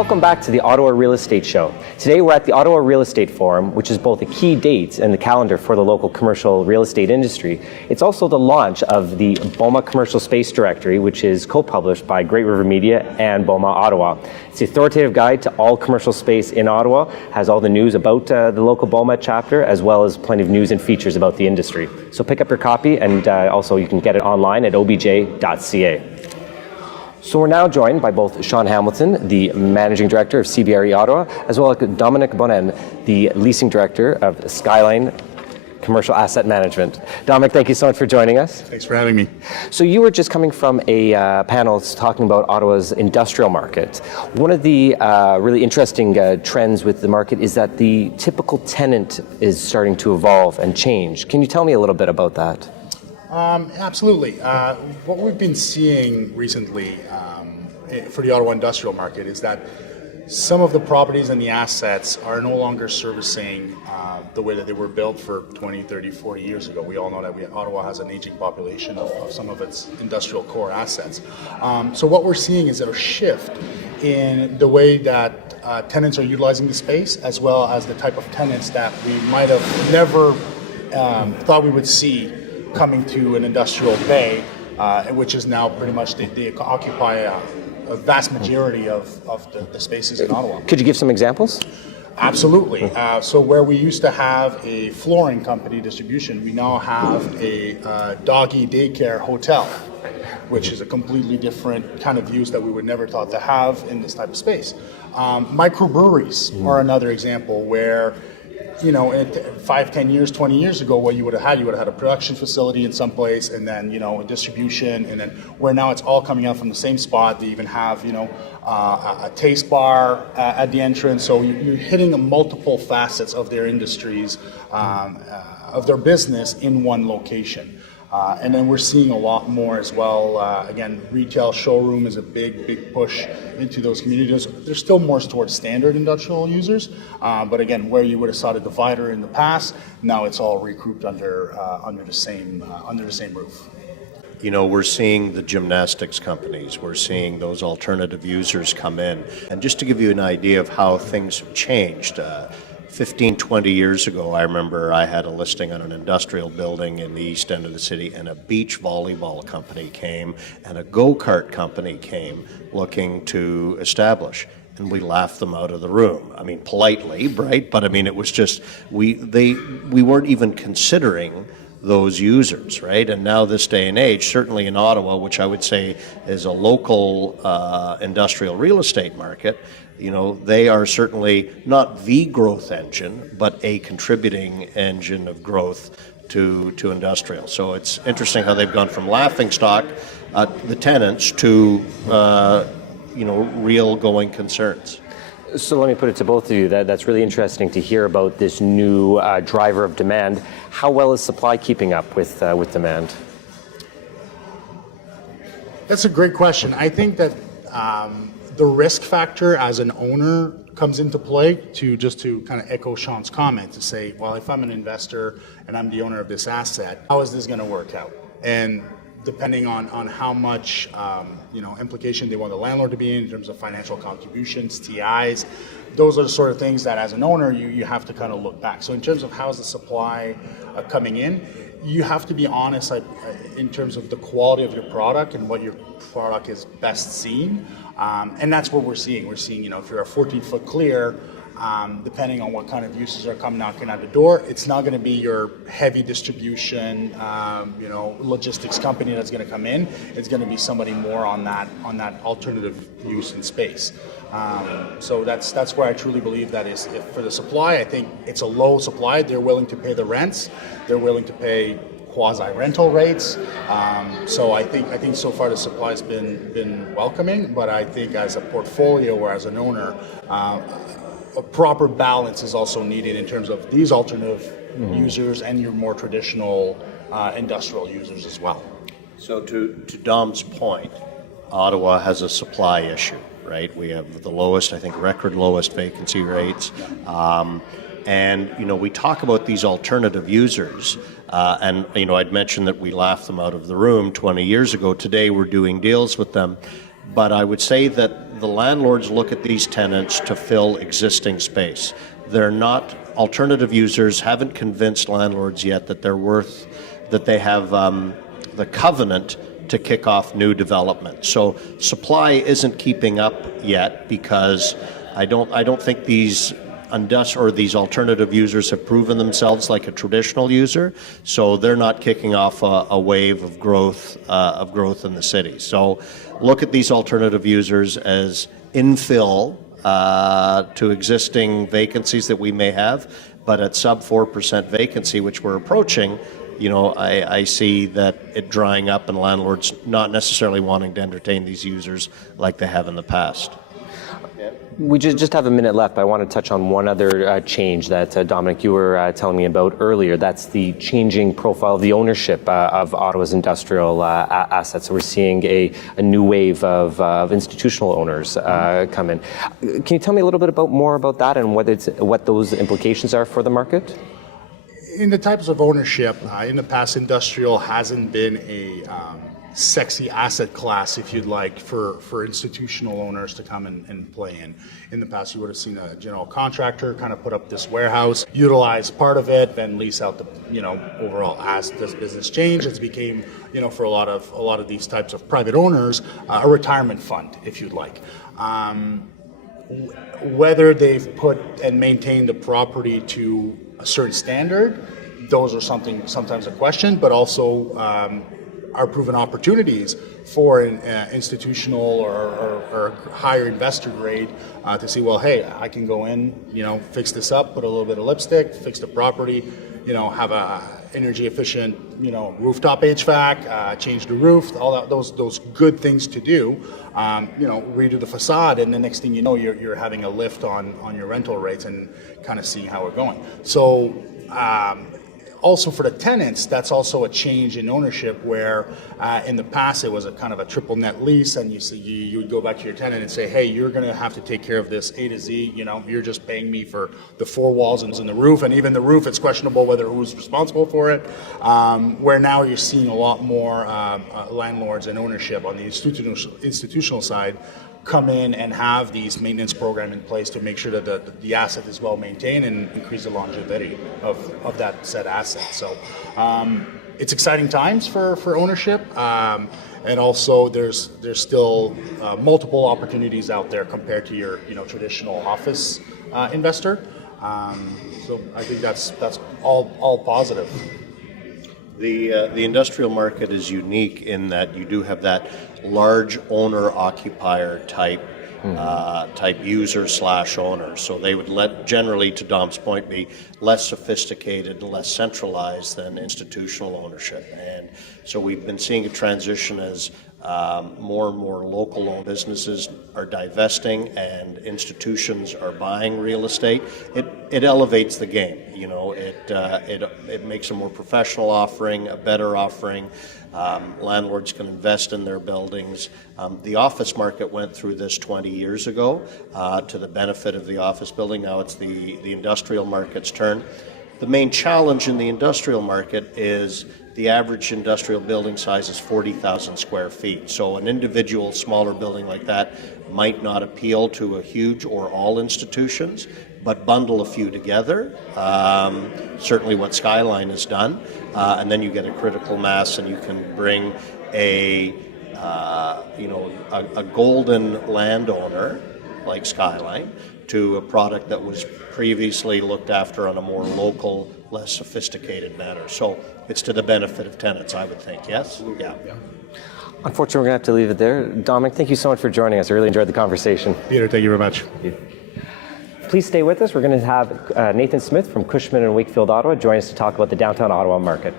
Welcome back to the Ottawa Real Estate Show. Today we're at the Ottawa Real Estate Forum, which is both a key date in the calendar for the local commercial real estate industry. It's also the launch of the BOMA Commercial Space Directory, which is co-published by Great River Media and BOMA Ottawa. It's the authoritative guide to all commercial space in Ottawa, has all the news about the local BOMA chapter, as well as plenty of news and features about the industry. So pick up your copy, and also you can get it online at obj.ca. So we're now joined by both Sean Hamilton, the Managing Director of CBRE Ottawa, as well as Dominic Bonin, the Leasing Director of Skyline Commercial Asset Management. Dominic, thank you so much for joining us. Thanks for having me. So you were just coming from a panel talking about Ottawa's industrial market. One of the really interesting trends with the market is that the typical tenant is starting to evolve and change. Can you tell me a little bit about that? Absolutely. What we've been seeing recently for the Ottawa industrial market is that some of the properties and the assets are no longer servicing the way that they were built for 20, 30, 40 years ago. We all know that Ottawa has an aging population of some of its industrial core assets. So what we're seeing is a shift in the way that tenants are utilizing the space, as well as the type of tenants that we might have never thought we would see coming to an industrial bay, which is now pretty much they occupy a vast majority of the spaces in Ottawa. Could you give some examples? Absolutely. So where we used to have a flooring company distribution, we now have a doggy daycare hotel, which is a completely different kind of use that we would never thought to have in this type of space. Microbreweries are another example where, you know, 5, 10 years, 20 years ago, what you would have had a production facility in some place, and then, you know, a distribution, and then where now it's all coming out from the same spot. They even have, you know, a taste bar at the entrance. So you're hitting multiple facets of their industries, of their business in one location. And then we're seeing a lot more as well. Again, retail showroom is a big push into those communities. There's still more towards standard industrial users, but again, where you would have saw the divider in the past, now it's all regrouped under the same roof. You know, we're seeing the gymnastics companies, we're seeing those alternative users come in. And just to give you an idea of how things have changed, 15, 20 years ago, I remember I had a listing on an industrial building in the east end of the city, and a beach volleyball company came and a go-kart company came looking to establish. And we laughed them out of the room. I mean, politely, right? But I mean, it was just, we weren't even considering those users, right? And now this day and age, certainly in Ottawa, which I would say is a local industrial real estate market, you know, they are certainly not the growth engine, but a contributing engine of growth to industrial. So it's interesting how they've gone from laughingstock, the tenants, to you know, real going concerns. So let me put it to both of you. That's really interesting to hear about this new driver of demand. How well is supply keeping up with demand? That's a great question. I think that the risk factor as an owner comes into play, to kind of echo Sean's comment, to say, well, if I'm an investor and I'm the owner of this asset, how is this going to work out? And depending on how much you know, implication they want the landlord to be in terms of financial contributions, TIs, those are the sort of things that as an owner you have to kind of look back. So in terms of how's the supply coming in, you have to be honest in terms of the quality of your product and what your product is best seen. And that's what we're seeing. We're seeing, you know, if you're a 14-foot clear, depending on what kind of uses are coming knocking at the door, it's not going to be your heavy distribution, you know, logistics company that's going to come in. It's going to be somebody more on that alternative use in space. So that's where I truly believe that is. If for the supply, I think it's a low supply. They're willing to pay the rents. They're willing to pay quasi-rental rates. So I think so far the supply has been welcoming, but I think as a portfolio or as an owner, a proper balance is also needed in terms of these alternative users and your more traditional industrial users as well. So to Dom's point, Ottawa has a supply issue, right? We have the lowest, I think, record lowest vacancy rates. And, you know, we talk about these alternative users, and, you know, I'd mentioned that we laughed them out of the room 20 years ago. Today we're doing deals with them. but I would say that the landlords look at these tenants to fill existing space. They're not, alternative users haven't convinced landlords yet that they're worth, that they have the covenant to kick off new development. So supply isn't keeping up yet because I don't think these these alternative users have proven themselves like a traditional user, so they're not kicking off a wave of growth in the city. So look at these alternative users as infill to existing vacancies that we may have, but at sub 4% vacancy, which we're approaching, I see that it drying up and landlords not necessarily wanting to entertain these users like they have in the past. We just have a minute left, but I want to touch on one other change that, Dominic, you were telling me about earlier. That's the changing profile of the ownership of Ottawa's industrial assets. So we're seeing a new wave of institutional owners come in. Can you tell me a little bit more about that and what those implications are for the market? In the types of ownership, in the past, industrial hasn't been a sexy asset class, if you'd like, for institutional owners to come and play in. In the past, you would have seen a general contractor kind of put up this warehouse, utilize part of it, then lease out the, overall. As does business change, it's became, for a lot of these types of private owners, a retirement fund, if you'd like. Whether they've put and maintained the property to a certain standard, those are sometimes a question, but also are proven opportunities for an institutional or higher investor grade to see, well, hey, I can go in, fix this up, put a little bit of lipstick, fix the property, have a energy efficient, rooftop HVAC, change the roof, all that, those good things to do, redo the facade, and the next thing you know, you're having a lift on your rental rates and kind of seeing how we're going. So also for the tenants, that's also a change in ownership where in the past it was a kind of a triple net lease, and you would go back to your tenant and say, hey, you're going to have to take care of this A to Z, you're just paying me for the four walls and the roof, and even the roof, it's questionable whether who's responsible for it, where now you're seeing a lot more landlords and ownership on the institutional side come in and have these maintenance program in place to make sure that the asset is well maintained and increase the longevity of that said asset. So it's exciting times for ownership, and also there's still multiple opportunities out there compared to your traditional office investor. So I think that's all positive. The industrial market is unique in that you do have that large owner-occupier type user / owner. So they would generally, to Dom's point, be less sophisticated and less centralized than institutional ownership. And so we've been seeing a transition as more and more local-owned businesses are divesting and institutions are buying real estate. It elevates the game. It makes a more professional offering, a better offering. Landlords can invest in their buildings. The office market went through this 20 years ago to the benefit of the office building. Now it's the industrial market's turn. The main challenge in the industrial market is the average industrial building size is 40,000 square feet. So an individual smaller building like that might not appeal to a huge or all institutions, but bundle a few together, certainly what Skyline has done, and then you get a critical mass and you can bring a golden landowner like Skyline to a product that was previously looked after on a more local, less sophisticated manner. So it's to the benefit of tenants, I would think, yes? Yeah. Unfortunately, we're going to have to leave it there. Dominic, thank you so much for joining us. I really enjoyed the conversation. Peter, thank you very much. Please stay with us. We're going to have Nathan Smith from Cushman & Wakefield, Ottawa, join us to talk about the downtown Ottawa market.